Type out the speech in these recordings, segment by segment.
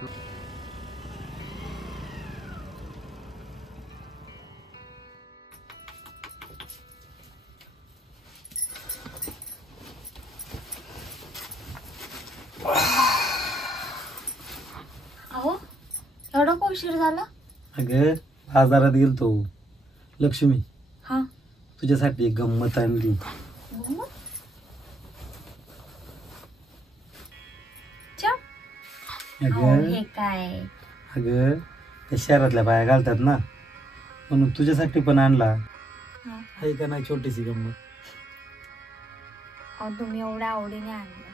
अहो एवढा का उशीर झाला? अगं बाजारात गेलतो. लक्ष्मी, हा तुझ्यासाठी एक गंमत आणली. अगं हे काय? अगं त्या शहरातल्या बाया घालतात ना, म्हणून तुझ्यासाठी पण आणला. आहे का नाही छोटीशी गंमत? अहो तुम्ही एवढ्या आवडीने आणलं,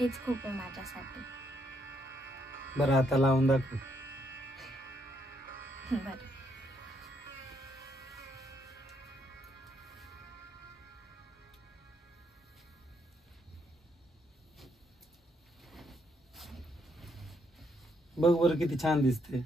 हेच खूप आहे माझ्यासाठी. बरं आता लावून दाखव. बरं. बघ बरं किती छान दिसते.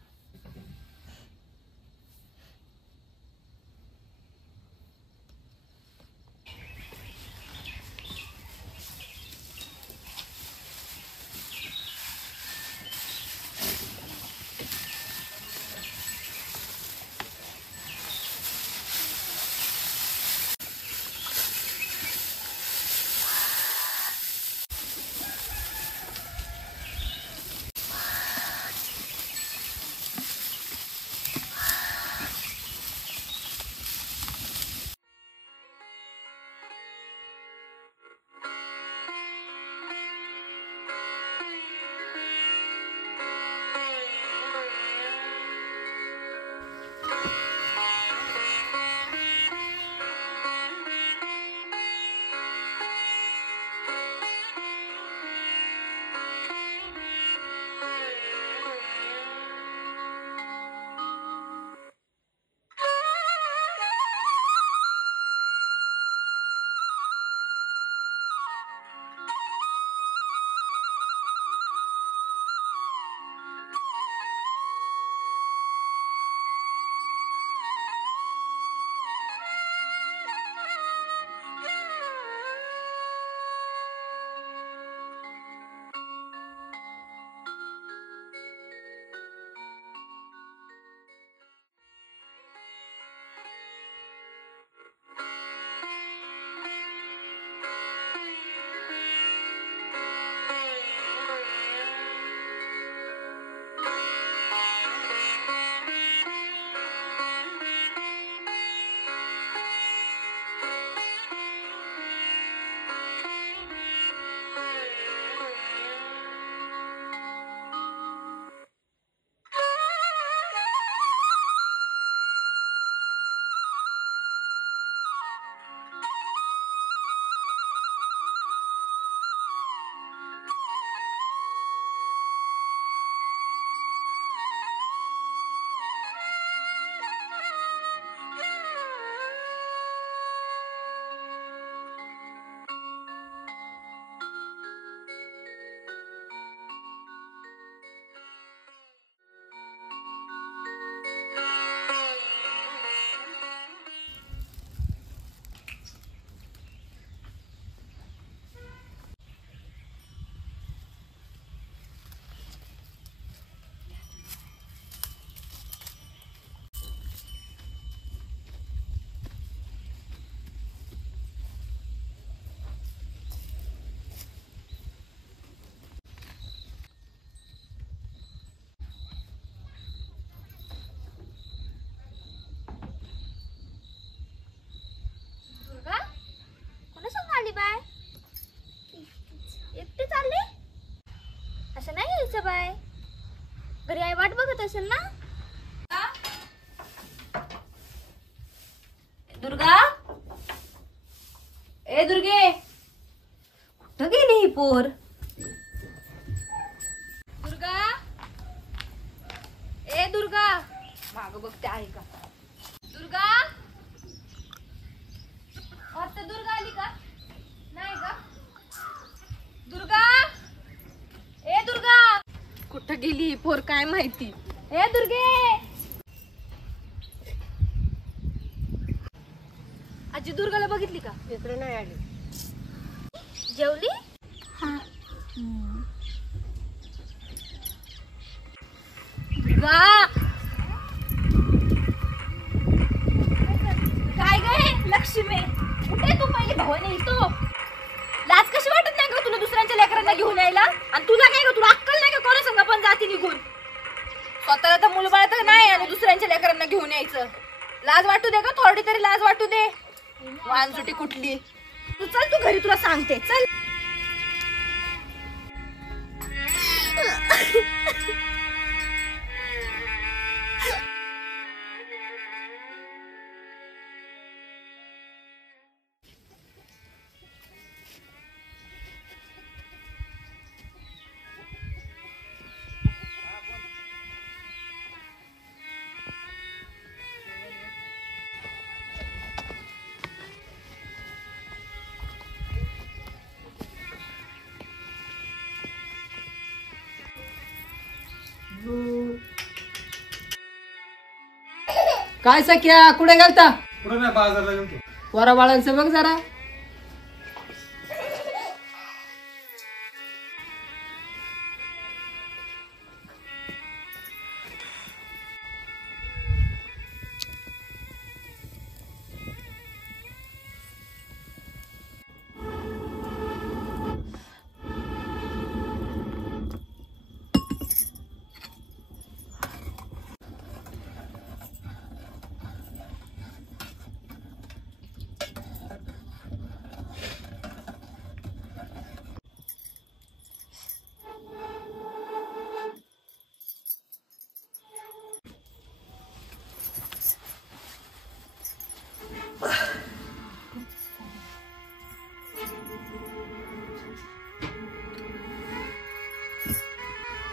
एकटी चालली? असं नाही यायचं बाय, घरी आई वाट बघत असेल ना. दुर्गा, ए दुर्गे, कुठं गेली ही पोर? दुर्गा, ए दुर्गा, माग बघते आहे का? दुर्गा, आता दुर्गा आली का? नाही का? दुर्गा, ए दुर्गा, कुठं गेली ही पोर काय माहिती? ए दुर्गे, आजी दुर्गाला बघितली का? इकडे नाही आली. जेवली? हा. दुसऱ्यांच्या लेकरांना घेऊन यायचं? लाज वाटू दे का, थोडी तरी लाज वाटू दे. वानसुटी कुठली. तू चल, तू घरी, तुला सांगते. चल. काय सख्या, कुठे गेलता? कुठं नाही, बाजारला गेलतो. वरा बाळांचं बघ जरा.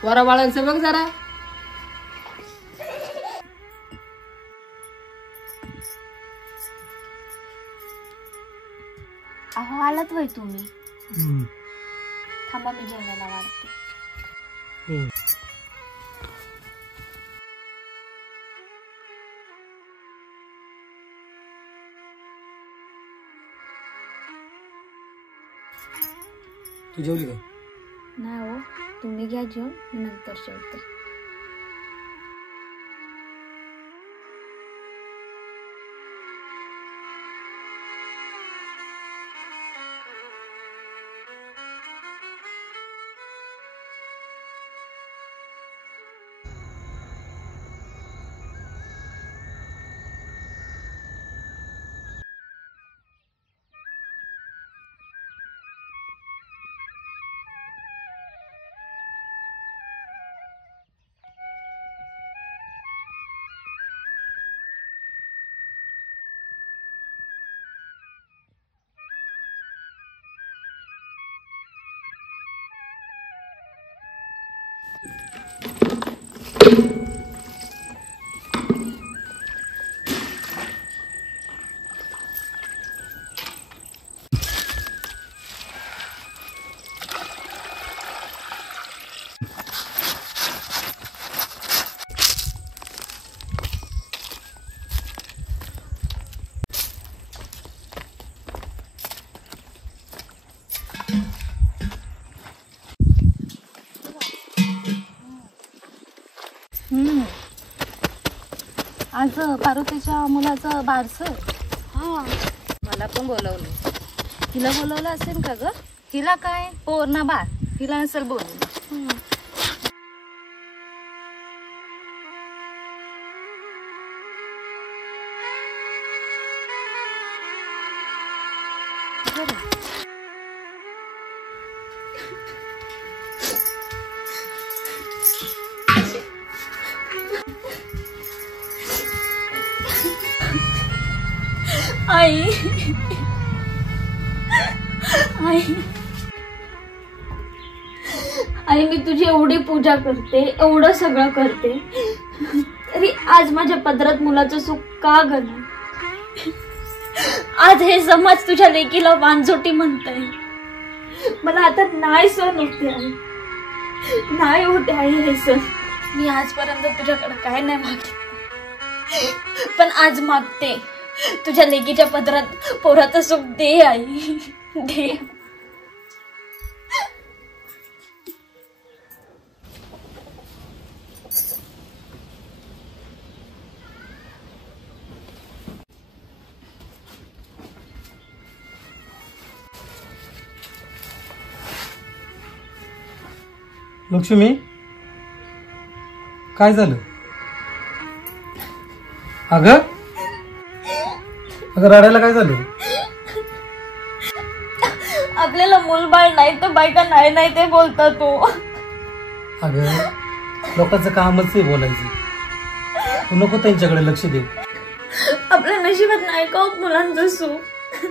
वरा बाळांचं बघ जरा. अहो आलात वय तुम्ही. थांबा मी जेवायला वाढते. तू जेवली का? नाही हो, तुम्ही घ्या जेवण, मी नंतर जेवते. आज पार्वतीच्या मुलाचं बारस. हा, मला पण बोलवलं. हिला बोलवलं असेल का ग? हिला काय पोरना बार, हिला असेल बोलवलं. आई आई आई, मी तुझी एवढी पूजा करते, एवढं सगळं करते, तरी आज माझ्या पदरात मुलाचं सुख का गं? आज हे समाज तुझ्या लेकीला वांजोटी म्हणताय. मला आता नाही सहन होते आई, नाही होते आई हे सहन. मी आजपर्यंत तुझ्याकडे काय नाही मागितलं, पण आज मागते. तुझ्या लेकीच्या पदरात पोराचं सुख दे आई, दे. लक्ष्मी, काय झालं? अगं अगं रडायला काय झालं? आपल्याला मूलबाळ नाही तर बायका नाही नाही ते बोलता तो. अगं लोकांचं कामच आहे बोलायचं. तू नको त्यांच्याकडे लक्ष देऊ. आपल्या नशिबात नाही का मुलांचं सुख.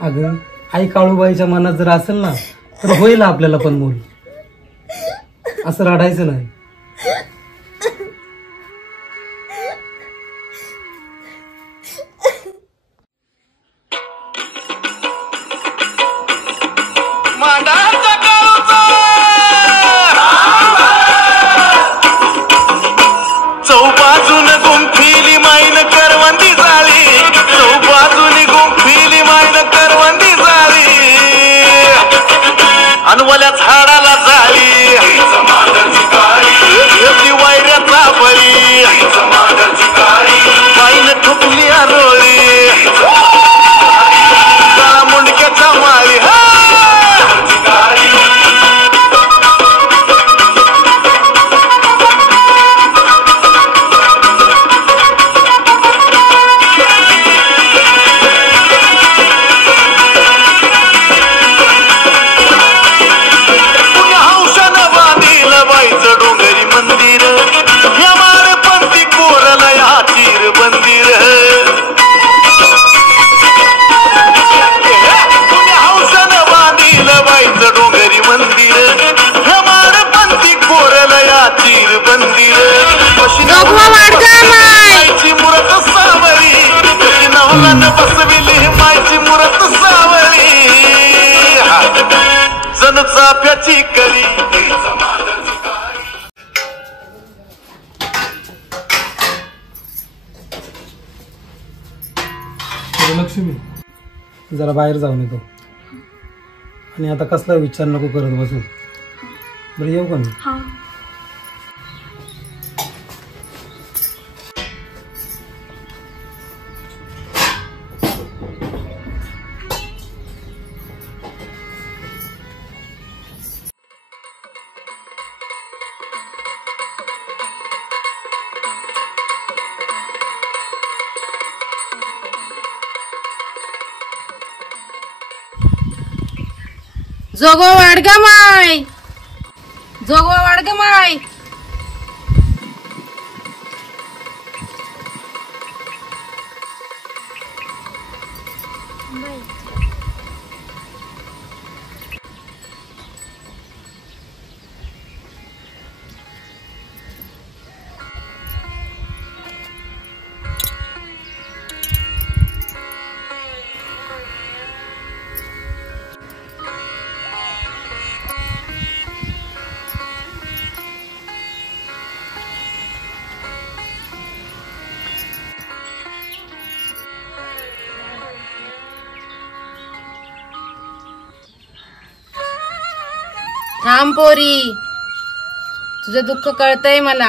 अगं आई काळूबाईच्या मनात जर असेल ना तर होईल आपल्याला पण मूल. असं रडायचं नाही. चौबाजून गुंफिली माईन करवंदी झाली. चौबाजून गुंफिली माईन करवंदी झाली. अनवल्या झाडाला झाली वायऱ्याचा बळी. माईन ठुकली आरोळी काळा मुंडक्याच्या माळी. डोंगरी मंदिर या मारपंथी कोरला या तीर बंदिर. हौसानं बांधील बाईचं डोंगरी मंदिर या मारपंथी कोरला या तीर बंदिर. मायची मुरत सावळी कशी नवलानं बसविली मायची मुरत सावळी. जण चाफ्याची कली लक्ष्मी जरा बाहेर जाऊन येतो. आणि आता कसला विचार नको करत बसू. बरं येऊ का मी? हा. जोगो वाडगा माय, जोगो वाडगा माय. थांब पोरी, तुझं दुःख कळतंय मला.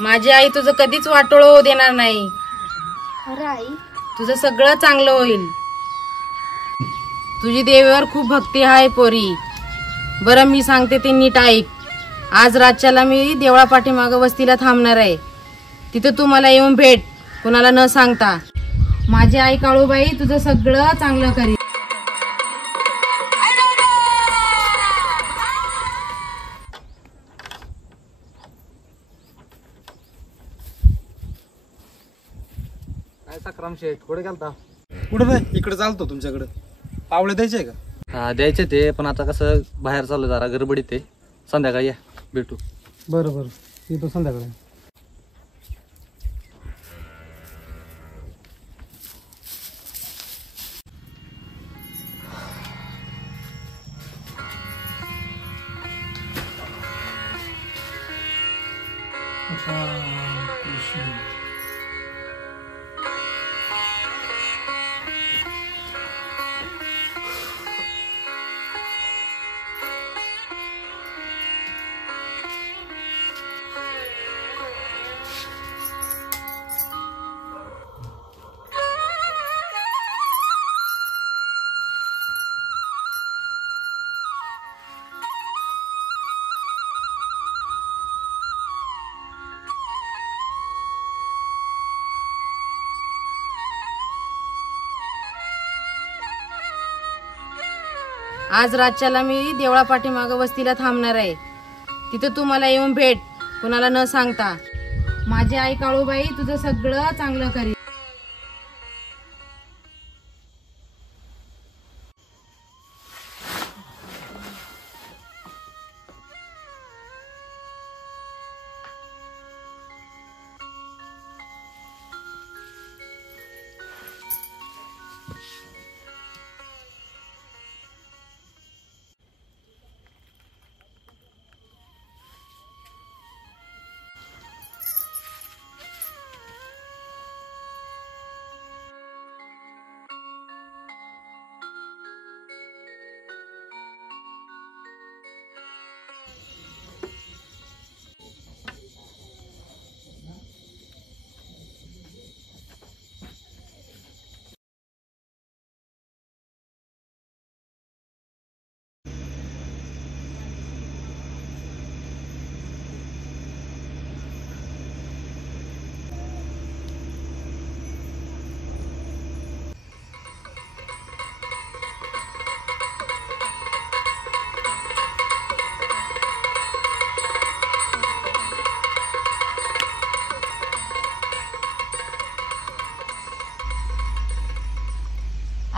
माझी आई तुझं कधीच वाटोळं होऊ देणार नाही. अरे आई, तुझं सगळं चांगलं होईल. तुझी देवीवर खूप भक्ती आहे पोरी. बरं मी सांगते ते नीट ऐक. आज रातच्याला मी देवळा पाठीमागं वस्तीला थांबणार आहे. तिथं तू मला येऊन भेट, कुणाला न सांगता. माझी आई काळूबाई तुझं सगळं चांगलं करील. सक्राम शेठ कुठे गेलता? कुठं नाही, इकडे चालतो तुमच्याकडे. पावळे द्यायचे का? हा द्यायचे ते, पण आता कसं बाहेर चालू जरा गडबडीत आहे. संध्याकाळी या भेटू. बरं बरं येतो संध्याकाळी. आज रातच्याला मी देवळा पाठीमागं वस्तीला थांबणार आहे. तिथं तू मला येऊन भेट, कुणाला न सांगता. माझी आई काळूबाई तुझं सगळं चांगलं करील.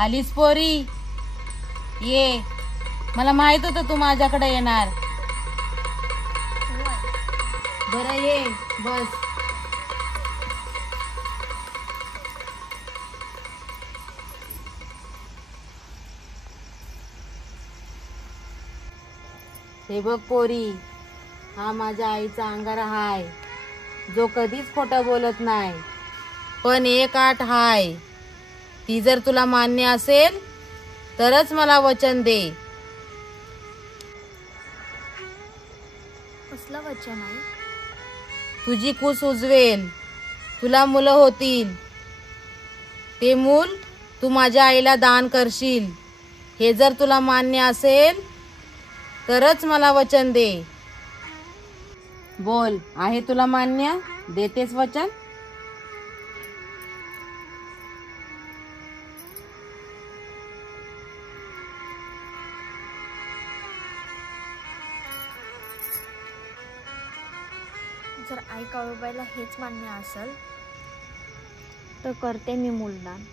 आलीस पोरी, ये. मला माहित होतं तू माझ्याकडे येणार. बरं ये, बस. हे बघ पोरी, हा माझ्या आईचा अंगारा हाय, जो कधीच खोटं बोलत नाही. पण एक अट हाय, ती जर तुला मान्य असेल तरच मला वचन दे. कसलं वचन आहे? तुझी कूस उजवेल, तुला मुलं होतील, ते मूल तू माझ्या आईला दान करशील. हे जर तुला मान्य असेल तरच मला वचन दे. बोल, आहे तुला मान्य? देतेस वचन? जर आई काळूबाईला हेच मान्य असेल तर करते मी मूलदान.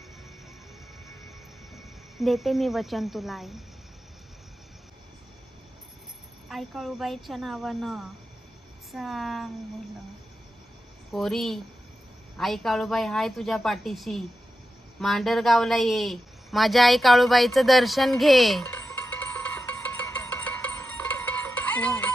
देते मी वचन तुला आई. आई काळूबाईच्या नावानं सांग भलं. पोरी, आई काळूबाई हाय तुझ्या पाठीशी. मांडरगावला ये, माझ्या आई काळूबाईचं दर्शन घे. हो आई.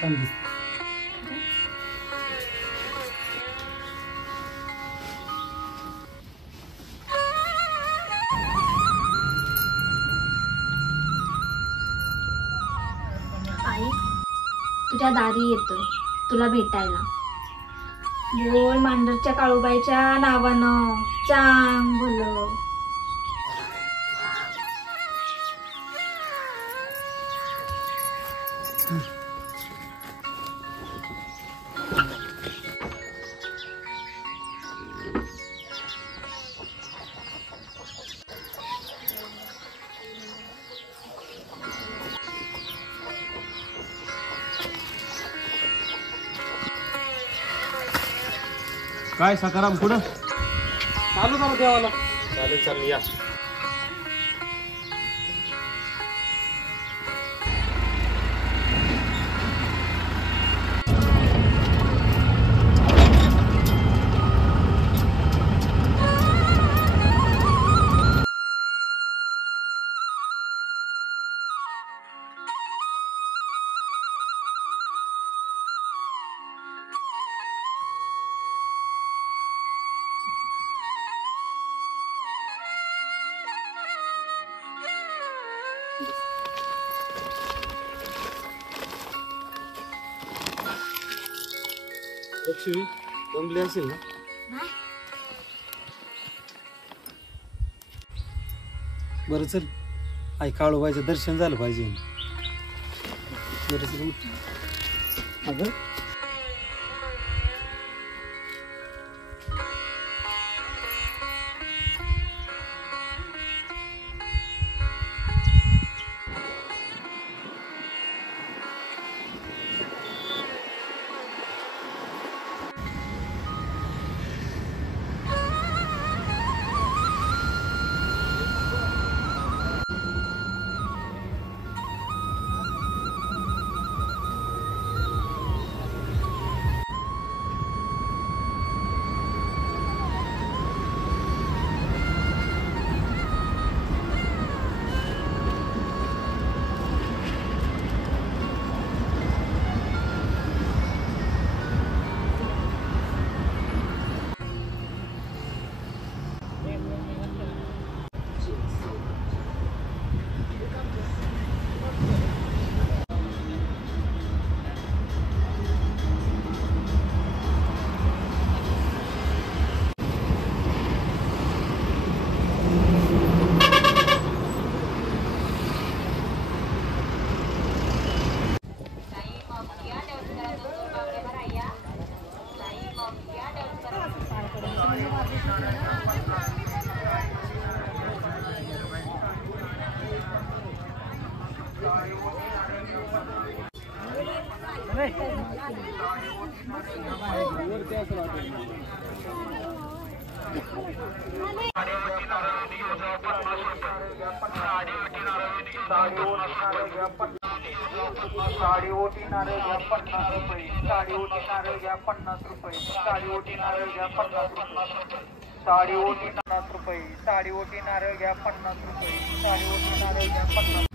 छान दिसत. आई, तुझ्या दारी येतोय तुला भेटायला. बोल मांडरच्या काळूबाईच्या नावानं चांग भलं. काय सकाराम कुठं? चालू चालू देवाला. चालेल चालेल या. लक्ष्मी जमली असेल ना? बरं चल, आई काळूबाईचं दर्शन झालं पाहिजे. बरं चल उठ. अगं साडी ओटी नारळ घ्या 50 रुपये. साडी ओटी नारळ घ्या 50 रुपये. साडी ओटी नारळ घ्या 50 रुपये. साडी ओटी 50 रुपये. साडी ओटी नारळ घ्या 50 रुपये. साडी ओटी नारळ घ्या 50.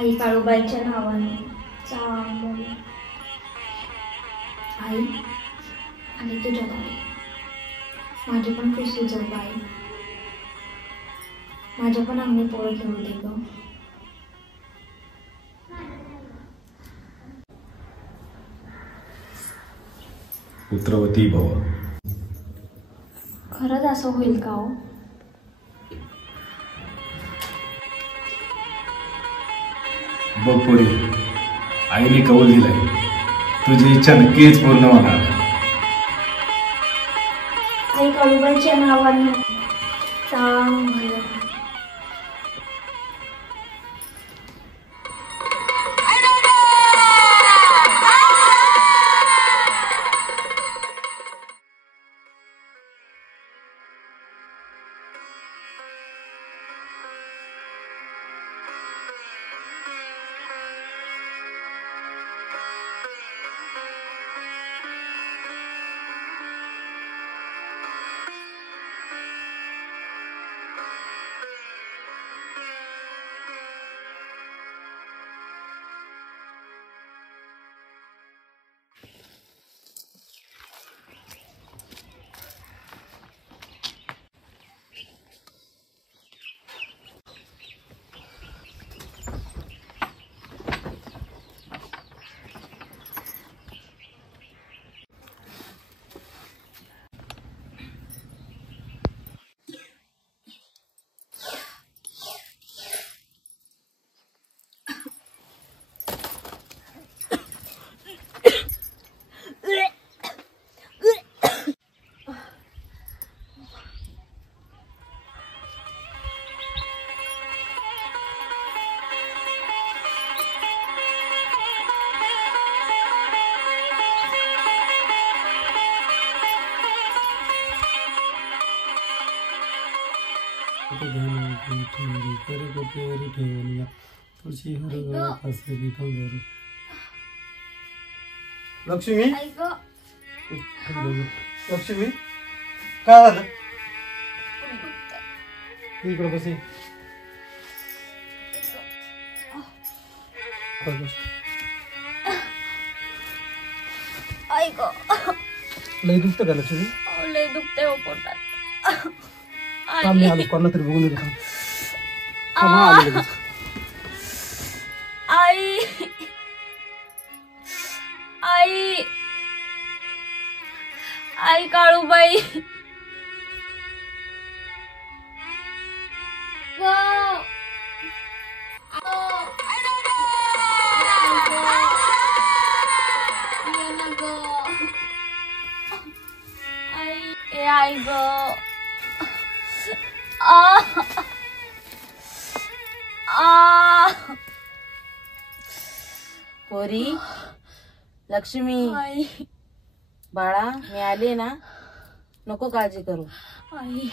आई काळूबाईच्या नावाने चांगलं. आई आणि तुझ्या दारी माझी पण खुशी जाऊ आई. माझ्या पण अंगणी पोळं घेऊन दे ग. पुत्रवती भव. खरंच असं होईल का हो? बघ पोरी, आईने कौल दिलाय, तुझी इच्छा नक्कीच पूर्ण होणार. आई काळूबाईच्या नावाने चांगलं. ठेवली कर पेरी ठेवून तुळशी हर फसली ठेवली. लक्ष्मी लक्ष्मी काय झालं इकडे बसे. ऐक लय दुखतं का लक्ष्मी? लय दुखते हो पोटात. थांब मी आलो कोणाला तरी बघून येतो. थांब हा आलो लगेच. आई आई आई काळूबाई आई ग पोरी लक्ष्मी आई बाळा मी आले ना, नको काळजी करू. आई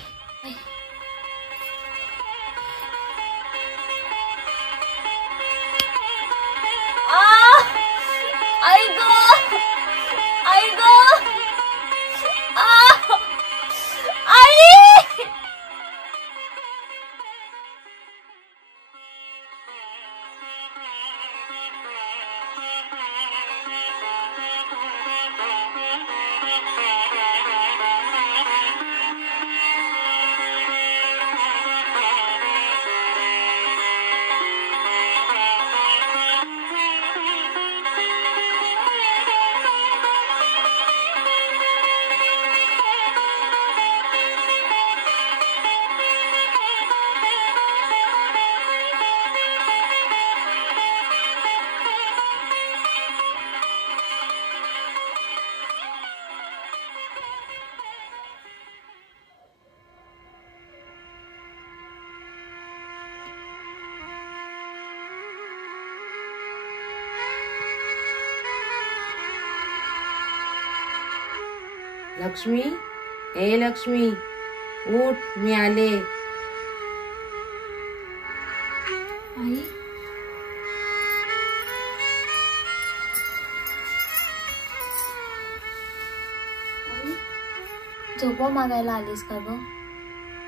आई ग आई ग आई लक्ष्मी ए लक्ष्मी उठ मी आले. आई झोपा मागायला आलीस का ग?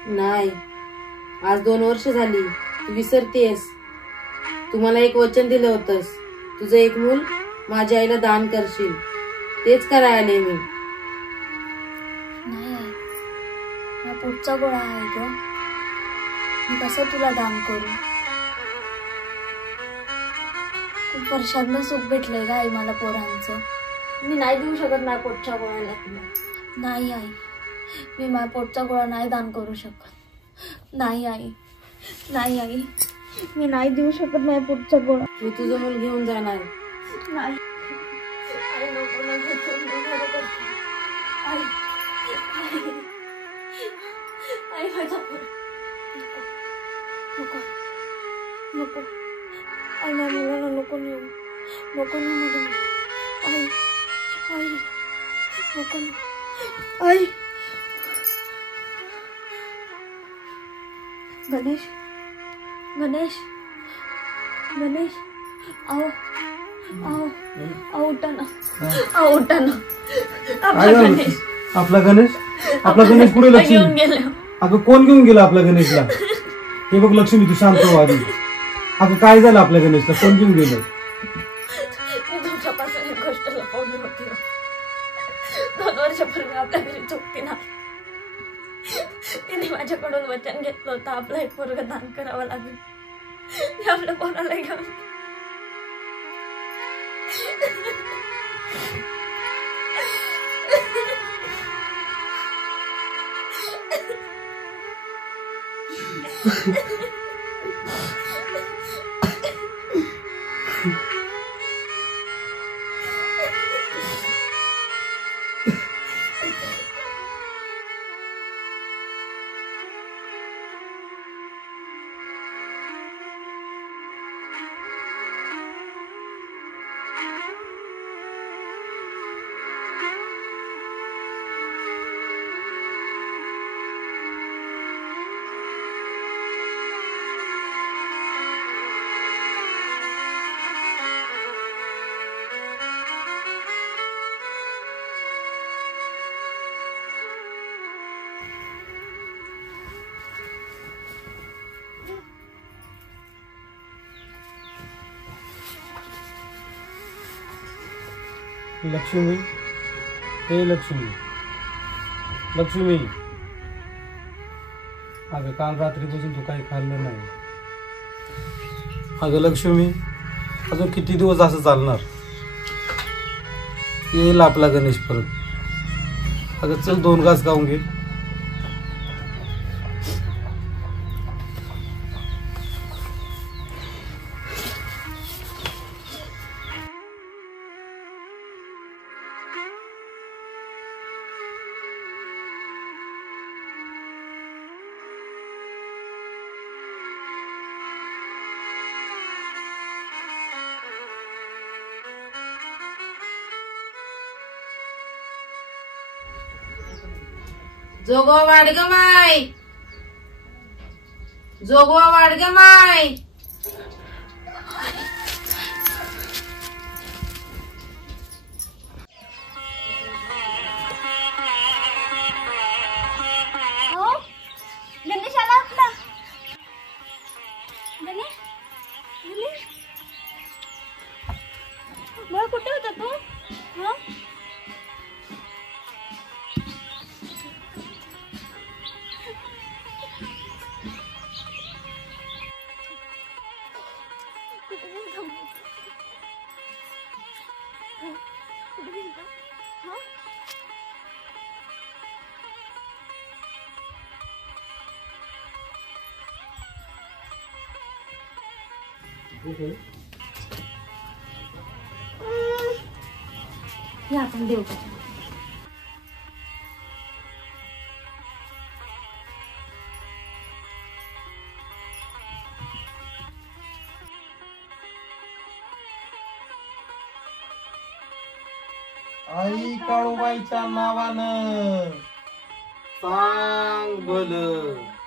नाही, आज 2 वर्ष झाली. तू विसरतेस. तुम्हाला एक वचन दिलं होतंस, तुझं एक मूल माझ्या आईला दान करशील. तेच करायला आले मी. नाही आई, हा पोटचा गोळा आहे ग. मी कसं तुला दान करू? खूप वर्षांना सुख भेटलंय ग आई मला पोरांचं. मी नाही देऊ शकत माझ्या पोटच्या गोळ्याला तुला. नाही आई, मी माझ्या पोटचा गोळा नाही दान करू शकत. नाही आई, नाही आई, मी नाही देऊ शकत माझ्या पोटचा गोळा. मी तुझं मूल घेऊन जाणार. नाही आई, नको नको नको. आई आई माझा पोट नको नको. आई माझ्या मुलाला नको नेऊ, नको नेऊ माझ्या मुलाला. आई आई नको नेऊ. आई गणेश गणेश गणेश आओ आओ आओ उठा ना, आओ उठा ना. आपला गणेश, आपला गणेश, आपला गणेश कुठे लक्ष्मी? घेऊन गेले. अगं कोण घेऊन गेला आपल्या गणेशला? हे बघ लक्ष्मी तू शांत हो आधी. अगं काय झालं आपल्या गणेशला? कोण घेऊन गेलं? मी तुमच्यापासून एक गोष्ट लपवली होती. 2 वर्षापूर्वी आपल्या घरी चुकती ना, तिने माझ्याकडून वचन घेतलं होतं आपलं एक पोरगं दान करावं लागेल. मी आपल्या पोराला घेऊन लक्ष्मी, हे लक्ष्मी, लक्ष्मी, अगं काल रात्रीपासून तू काही खाल्लं नाही. अगं लक्ष्मी, अजून किती दिवस असं चालणार? येईल आपला गणेश परत. अगं चल 2 घास खाऊन घे. जोगवा वाढ ग माय, जोगवा वाढ ग माय. हो गणेश आला आपला. गणेश, गणेश बघ कुठे होता तू? हा या आपण देऊ का? आई काळूबाईच्या नावानं सांग भलं.